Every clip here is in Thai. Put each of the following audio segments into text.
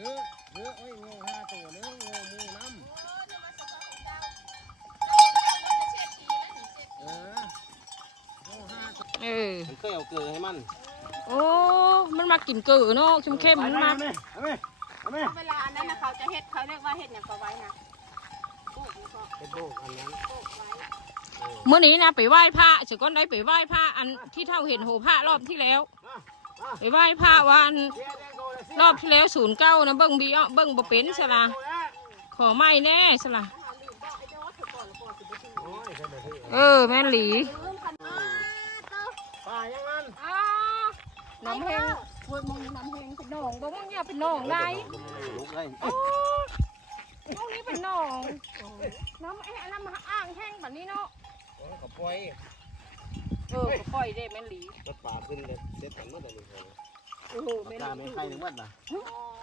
เออเออโอ้ยโง่ห้าตัวเนื้อง่หมูน้ำเออง่ห้าตัวเออผมเคยเอาเกลือให้มันโอ้มันมากินเกลือเนาะเข้มเข้มมันมาเอาไหมเอาไหมเวลาอันนั้นนะเขาจะเฮ็ดเขาเรียกว่าเฮ็ดอย่างก็ไว้นะปลูกแล้วก็เป็นโบกอันนั้นเมื่อนี้นะไปไหว้พระเสก้อนได้ไปไหว้พระอันที่เท่าเห็นโหพระรอบที่แล้ว ไปไหว้พระวัน เสียแดงโกเลยเสียรอบที่แล้วศูนย์เก้านะเบิ้งบีอ้อเบิ้งบ่เป็นสละโกแล้วขอไม่แน่สละถ้าลืมบอกไอ้เจ้าว่าถือก่อนแล้วก่อนสิบ่ถือโอ้ยใช่ไหมพี่เออ แม่นหลีลืมคันอ้าเต้าป่ายังมันอ้าน้ำแห้งโวยมงน้ำแห้งเป็นหนองบอกว่าเนี่ยเป็นหนองได้ลุกเลยโอ้ตรงนี้เป็นหนอง น้ำไอ้น้ำอ่างแห้งแบบนี้เนาะโอ้ยก็ปล่อยเออก็ปล่อยได้แม่นหลีรถป่าขึ้นเลยเสร็จกันเมื่อไหร่นี่ครับ โอ้โหปาแม่กนกาหไม่ลีไข่หนึ่งวัดล่ะ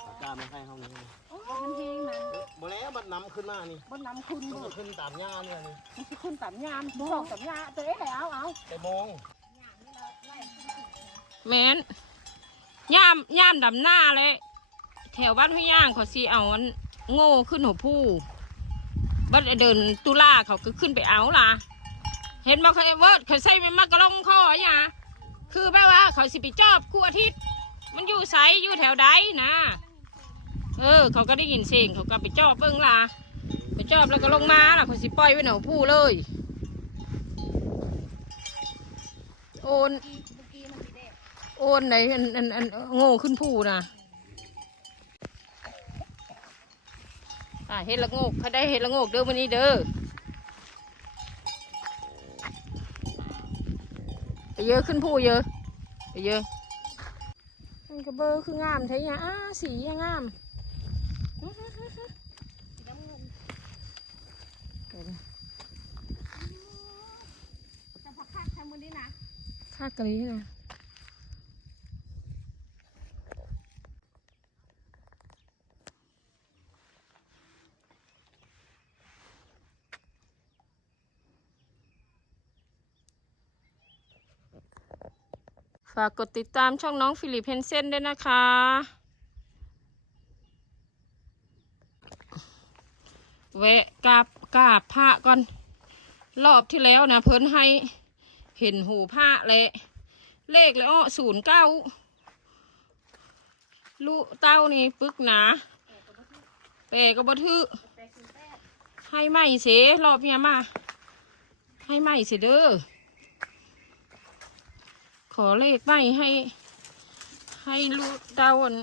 ปากกาไม่ไข่ห้องนี้มันแห้งนะบ่แล้วมันนำขึ้นมานี่บนน้ำคุณมันบ่ก็ขึ้นตามหญ้าเนี่ยนี่มันสิคุณตับยามบอกตับยาเตะแล้วเอาไปมองแม่นย่ามย่ามดำหน้าเลย แถวบ้านห้วยย่างเขาสิเอาอันโง่ขึ้นหัวผู้บัดเดินตุลาเขาก็ขึ้นไปเอาล่ะ เห็นบอกเขาเวิร์ดเขาใส่เป็นมากระลงคออย่าคือแปลว่าเขาสิไปจอบคู่อาทิตย์ มันอยู่ไสอยู่แถวใดนะ เออ เขาก็ได้ยินเสียงเขาก็ไปจอบเบิ้งล่ะไปจอบแล้วก็ลงมาล่ะเขาสิปล่อยไว้หนหัวผู้เลย โอนโอนไหนอันอันอันโง่ขึ้นผู้นะอ่าเฮ็ดละโงกเขาได้เฮ็ดละโงกเด้อวันนี้เด้อไปเยอะขึ้นผู้เยอะไปเยอะ มันกระเบอร์คืองามใช่ยังอ้าสียังงามสีน้ำเงินแต่พอคาดทำมือนี้นะคากะลีนะ ฝากกดติดตามช่องน้องฟิลิปเพนเซนด้วยนะคะ แวะกราบกราบพระก่อน รอบที่แล้วนะเพิ่นให้เห็นหูผ้าเลยเลขเลยอ้อศูนย์เก้าลูเต้านี่ปึกหนาเปก็บ่ทื่อให้ไม่เสรอบเนี้ยมา ให้ไม่เสเด้อ อเลขไม่ให้ ให้ลูกเต้าอัน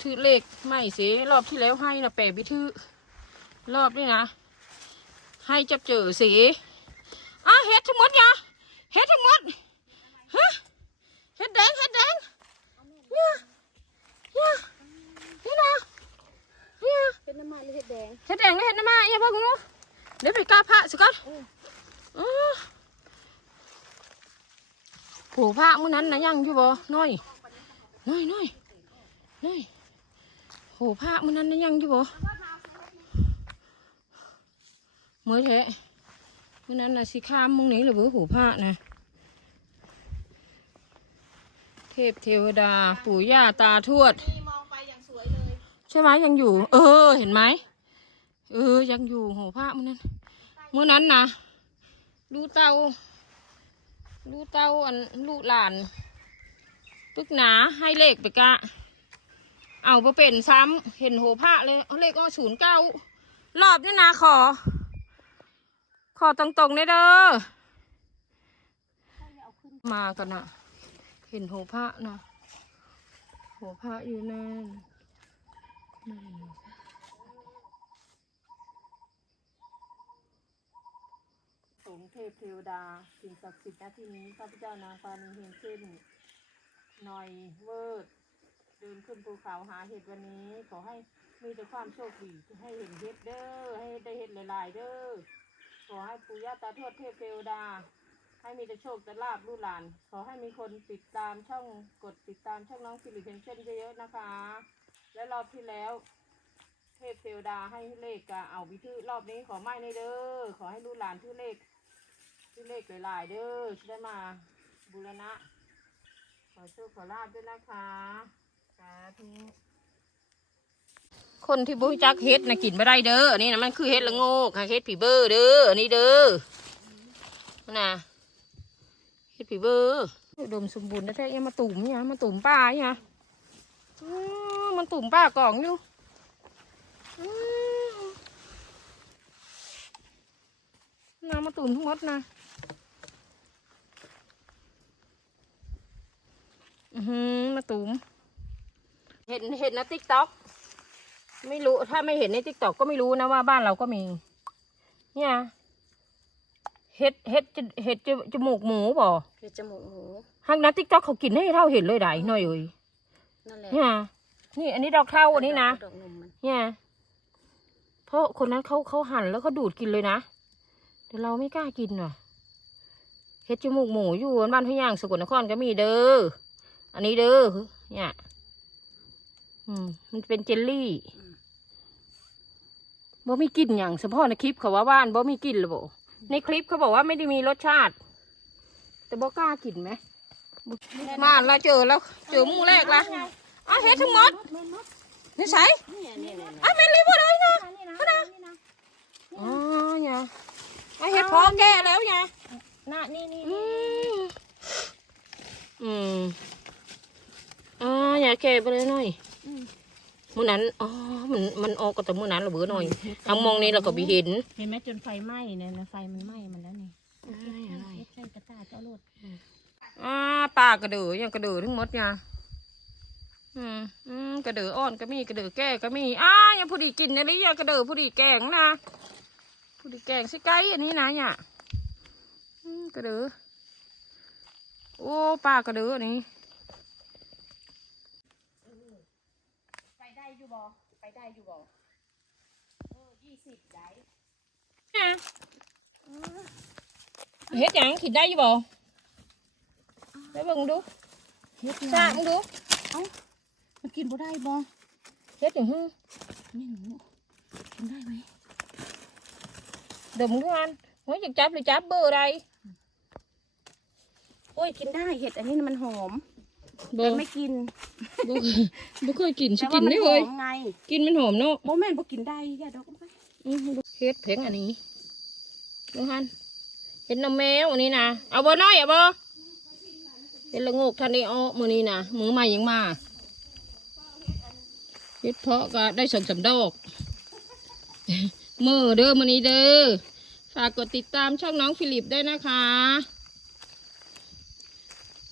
ถือเลขไม่เสียรอบที่แล้วให้นะแปดบิทื่อรอบนี้นะ ให้จับเจอเสียอะเฮ็ดทั้งหมดยะเฮ็ดทั้งหมดฮะเฮ็ดแดงเฮ็ดแดงเนี่ยเนี่ยนี่นะเนี่ยเป็นน้ำมันหรือเห็ดแดงเฮ็ดแดงแล้วเฮ็ดน้ำมาอย่าบอกกูนู้เดี๋ยวไปกราบพระสิก่อนออโผพระมื้อนั้นนะยังอยู่บ่น้อยน้อยน้อยน้อยโหพระมื้อนั้นนะยังอยู่บ่เมื่อแท้มื้อนั้นน่ะสิข้ามมึงนี้หรือบ่โหพระนะ เทพเทวดาปู่ย่าตาทวดนี่มองไปอย่างสวยเลยใช่ไหมยังอยู่ เออ เห็นไหมเออยังอยู่โหพระมื่อนั้นมื่อนั้นนะดูเตา ดูเตาอันลูกหลาน ปึกหนาให้เลขไปกะ เอาไปเป็นซ้ำเห็นโหพระเลยเลขอ้อศูนย์เก้ารอบนี่นะขอ ขอตรงๆเลยเด้อมากันนะเห็นโหพระนะโหพระอยู่นั่น ทพเทวดา สิ่งศักดิ์สิทธิ์ณที่นี้ข้าพเจ้านางฟ้านิเฮงขึ้นหน่อยเวิร์ดเดินขึ้นภูเขาหาเห็ดวันนี้ ขอให้มีแต่ความโชคดีให้เห็นเห็ดเด้อให้ได้เห็ดหลาย ๆ เด้อขอให้ปู่ย่าตาทวดเทพเทวดา ให้มีแต่โชคแต่ลาบลูกหลาน ขอให้มีคนติดตามช่องกดติดตามช่องน้องฟิลิปเพนเช่นเยอะๆนะคะ และรอบที่แล้วเทพเทวดาให้เลขกะเอาวิธีรอบนี้ขอไม่ในเด้อขอให้ลูกหลานที่เลข ที่เลขหลายๆเด้อจะได้มาบูรณะ ขอโชคขอลาบด้วยนะคะสาธุคนที่บุ้จักเฮ็ดนะกินไม่ได้เด้ออันนี่นะมันคือเฮ็ดละโงกค่ะเฮ็ดผีเบอร์เด้อ อันนี้เด้อน่ะเฮ็ดผีเบอร์อุดมสมบูรณ์แท้ๆยังมาตุ่มเนี่ยมาตุ่มป้าเนี่ยอือมันตุ่มป้ากล่องอยู่อือน่ะมาตุ่มทั้งหมดนะ อือหือมาตุ่มเห็นเห็นนะติ๊กต็อกไม่รู้ถ้าไม่เห็นในทิกตอกก็ไม่รู้นะว่าบ้านเราก็มี เนี่ยเห็ดเห็ดจะเห็ดจะจมูกหมูบ่เห็ดจมูกหมูฮักนะทิกตอกเขากินให้เท่าเห็นเลยได้หน่อยเอ้ยนั่นแหละเนี่ยนี่อันนี้ดอกเท่าอันนี้นะดอกนมมันเนี่ยเพราะคนนั้นเขาเขาหั่นแล้วเขาดูดกินเลยนะแต่เราไม่กล้ากินว่ะเห็ดจมูกหมูอยู่บ้านพะยางสกลนครก็มีเด้อ อันนี้เด้อเนี่ยอืมมันเป็นเจลลี่บ่มีกลิ่นอย่างเฉพาะในคลิปเขาว่าบ้านบ่มีกลิ่นเลยบ่ในคลิปเขาบอกว่าไม่ได้มีรสชาติ แต่บ่กล้ากินไหมมาแล้วเจอแล้ว เจอหมูแรกละอ้าวเฮ็ดทั้งหมดนี่ใส่เนี่ยเนี่ยเนี่ยอ้าวแม่นรีบบ่ได้นะนี่นะนี่นะอ๋อเนี่ยไอเห็ดพอแก่แล้วเนี่ยน่ะนี่นี่อืมอืม อ่าอย่าแก่ไปเลยหน่อยมื้อนั้นอ๋อมันมันออกก็แต่มื้อนั้นระเบือหน่อยทางมองนี่เราก็ไปเห็นเห็นไหมจนไฟไหม้เนี่ยนะไฟมันไหม้มันแล้วนี่เฮ็ดใส่กระตาเจ้าโลดอ่าปลากระเดือยังกระเดือทั้งหมดเนี่ยอืมอืมกระเดืออ่อนก็มีกระเดือแก่ก็มีอ่ายังผู้ดีกินอันนี้ยังกระเดือผู้ดีแกงนะผู้ดีแกงสิไก่อันนี้นะเนี่ยอืมกระเดือโอ้ปลากระเดืออันนี้ ไปได้ อยู่บ่ไปได้อยู่บ่เออยี่สิบได้เฮ็ดหยังขิดได้อยู่บ่ไปเบิ่งดูเฮ็ดสร้างดูมันกินบ่ได้บ่เฮ็ดอย่างฮึนี่หนูกินได้ไหมดมดูอันโอ้ยอยากจับหรือจับเบอร์ใดโอ้ยกินได้เห็ดอันนี้มันหอม บ่แต่ไม่กินบ่บ่เคยกินสิแต่กิว่านมัได้หเลอยมไงกินมันหอมเนาะโมแม่นบ่กินได้อย่าดอกไปอื้อดูเฮ็ดเพ่งอันนี้ดูฮันเฮ็ดน้ำแมวอันนี้นะเอาบ่น้อยเอาบ่เฮ็ดละโงกท่านนี้เอามื้อนี้นะมื้อใหม่ยังมาเฮ็ดเพาะก็ได้สองสามดอกมือเด้อมื้อนี้เด้อฝากกดติดตามช่องน้องฟิลิปด้วยนะคะ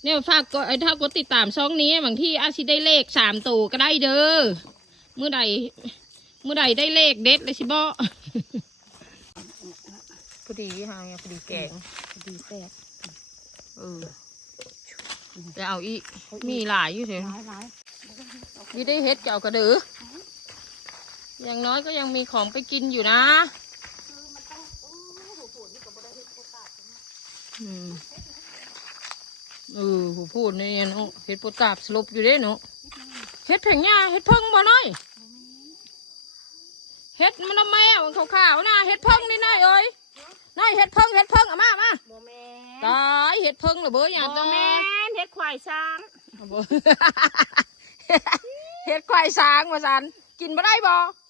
เนี่ยฝากกดไอ้ถ้ากดติดตามช่องนี้บางที่อาจสิได้เลขสามตัวก็ได้เด้อเมื่อใดเมื่อใดได้เลขเด็ดเลยสิบ่พอดีฮะพอดีแกงดีแปดเออจะเอาอีกมีหลายอยู่เฉยร้ายร้ายมีได้เฮ็ดเจ้ากระดืออย่างน้อยก็ยังมีของไปกินอยู่นะอืม เออผู้พูดนี่เนาะเฮ็ดปวดกราบสลบอยู่เด้เนาะเฮ็ดเพ่งย่าเฮ็ดเพิ่งบ่น้อยเฮ็ดมันน้ำแมวมันขาวๆนะเฮ็ดเพิ่งนี่น้อยเอ้ยน้อยเฮ็ดเพิ่งเฮ็ดเพิ่งเอามามาโมแม่ตายเฮ็ดเพิ่งเหรือเบออย่างโมตัวแม่แม่เฮ็ดควายช้างเอาบ่เฮ็ดควายสางว่าสันกินบ่ได้บ่ได้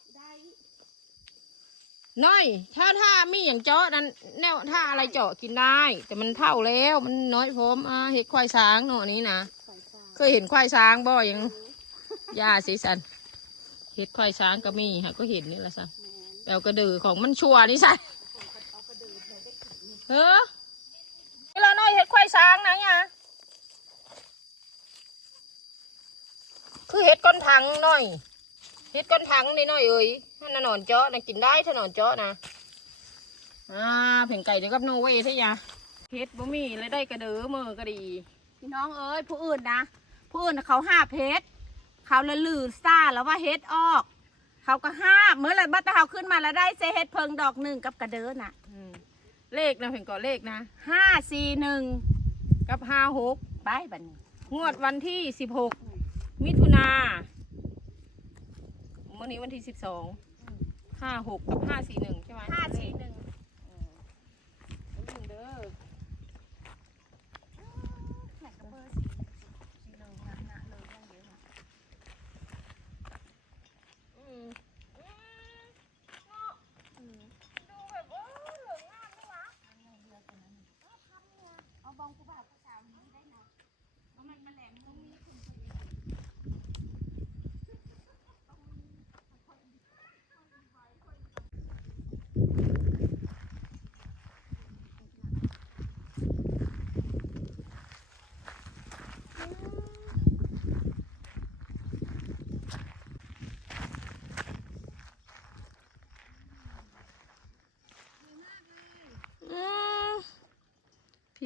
น้อย ถ้าถ้ามีอย่างเจาะนั้นแนวถ้าอะไรเจาะกินได้ แต่มันเท่าแล้วมันน้อยพร้อมอ่าเฮ็ดควายสางเนาะอันนี้นะควายช้างเคยเห็นควายสางบ่ยังยาสิสันเฮ็ดควายสางก็มีค่ะก็เห็นนี่แหละสันแปลกระดือของมันชัวนี่สันเออเวลาน้อยเฮ็ดควายสางนะเนี่ยคือเฮ็ดก้นถังหน่อย เฮ็ดก้นถังนี่หน่อยเอ้ยถ้าน่ะหนอนเจาะนะกินได้ถ้าหนอนเจาะนะอ่าเพ่งไก่เดี๋ยวกับโนเวทใช่ยะเฮ็ดบ่มีเลยได้กระเดือมือก็ดี พี่น้องเอ้ยผู้อื่นนะผู้อื่นน่ะเขาห้าเพชรเขาละลือซ่าแล้วว่าเฮ็ดออก เขาก็ห้าเมื่อไรบัตรเขาขึ้นมาแล้วได้เซเฮ็ดเพิงดอกหนึ่งกับกระเดินน่ะอืมเลขนะเพ่งก่อนเลขนะห้าสี่หนึ่งกับห้าหกไปบัดนี้งวดวันที่สิบหกมิถุนา วันนี้วันที่สิบสองห้าหกกับห้าสี่หนึ่งใช่ไหมห้าสี่หนึ่ง หนึ่งเด้อ ไหนก็เบอร์สี่สี่หนึ่งนะนะเลยยังเยอะนะ อืม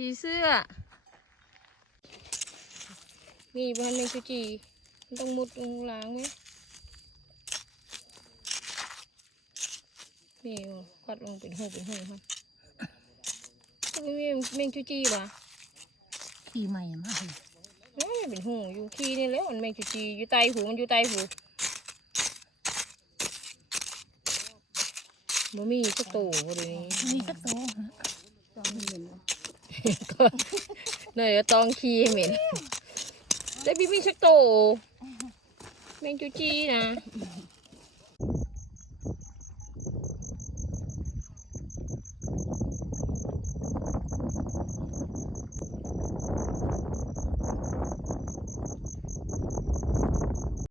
ผีเสื้อ มีบ้านแมงจูจีมันต้องมุดลงล้างไหมนี่ว่ะกัดลงเป็นหูเป็นหูครับก็ไม่มีแมงจูจีวะขี่ใหม่มากน้อยเป็นหูอยู่ขี้นี่แหล้วมันแมงจูจีอยู่ใต้หูมันอยู่ใต้หูบ่มีสักตัวบ่เลยวนี้มีสักตัวตอนเห็น เนยตองขี้เหม็นได้พี่มีสักโตแมงจูจีนะ